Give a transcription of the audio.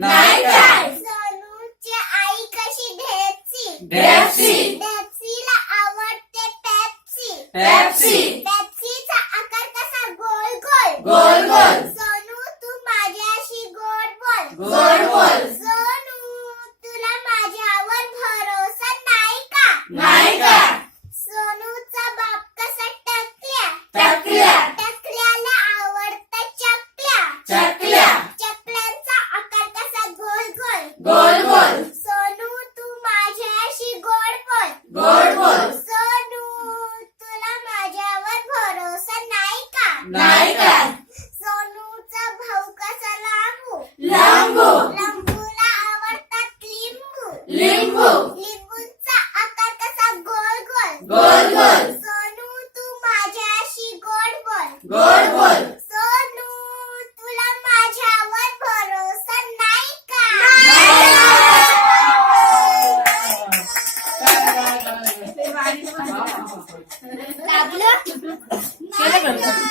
नाही काय सोनूची आई कशी ढेपसी ढेपसी. ढेपसीला आवडते पेप्सी पेप्सी. पेप्सीचा आकार कसा गोल गोल गोल गोल. सोनू तू माझ्याशी गोड बोल गोड बोल. सोनू तुला माझ्यावर भरोसा नाही का नाही का सोनूचा बाप कसा टकल्या टकल्या. टकल्याला आवडतं चकल्या चकल्या. चकल्यांचा आकार कसा गोल गोल गोल गोल. सोनू तू माझ्याशी गोड बोल गोड बोल. सोनू तुला माझ्यावर भरोसा नाही का नाही का सोनूचा भाऊ कसा लांबू लांबू. लांबूला आवडतात लिंबू लिंबू. लिंबूचा आकार कसा गोल गोल गोल गोल. सोनू तू माझ्याशी गोड बोल गोड बोल. सोनू तुला माझ्यावर भरोसा नाही का लागलं? केलं का?